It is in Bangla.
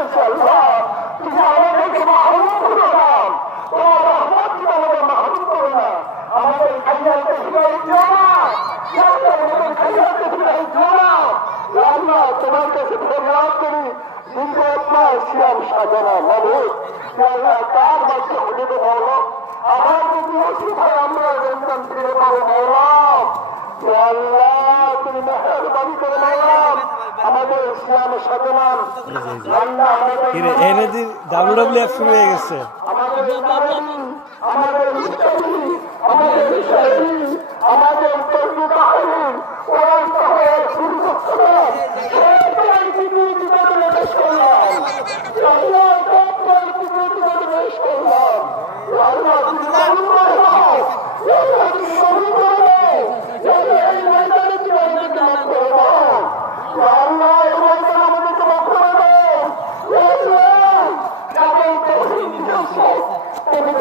এসেছি আল্লাহ, তুমি আমাদেরকে মাহরুম করো না, তোমার রহমত তুমি আমাদের মাহরুম করো না, আমাদের খাইয়াতে ফিরাই দিও না, আমাদের খাইয়াতে ফিরাই দিও না। আল্লাহ তোমার কাছে ফরিয়াদ করি, দীর্ঘ আপনার সিয়াম সাজানা মাবুদ, আল্লাহ তার মাধ্যমে দেবে বলো, আমার যদি ওষুধ হয় আমরা রমজান ফিরে পাবো মাওলা। আল্লাহ তুমি মেহেরবানি করে মাওলা আমাদের সিয়াম সাজানা, আল্লাহ এনএজি ডাব্লিউডাব্লিউএফ শুরু হয়ে গেছে। আমাদের তারাবি, আমাদের ইস্তারি, আমাদের ইশারি, আমাদের তরু তাহরির, কোরআন তাহরির সুরক্ষা সবাই তুমি জীবনে পেশ করলাম, আল্লাহ সবাই তুমি জীবনে পেশ করলাম, আল্লাহ তুমি মাহরুম করে দাও, আল্লাহ তুমি মাহরুম করে দাও, আল্লাহ এই ময়দানে তুমি আমাদেরকে মাফ করে দাও, আল্লাহ এই ময়দানে আমাদেরকে মাফ করে দাও, আল্লাহ যাদের তৌহিদ দিয়েছে তুমি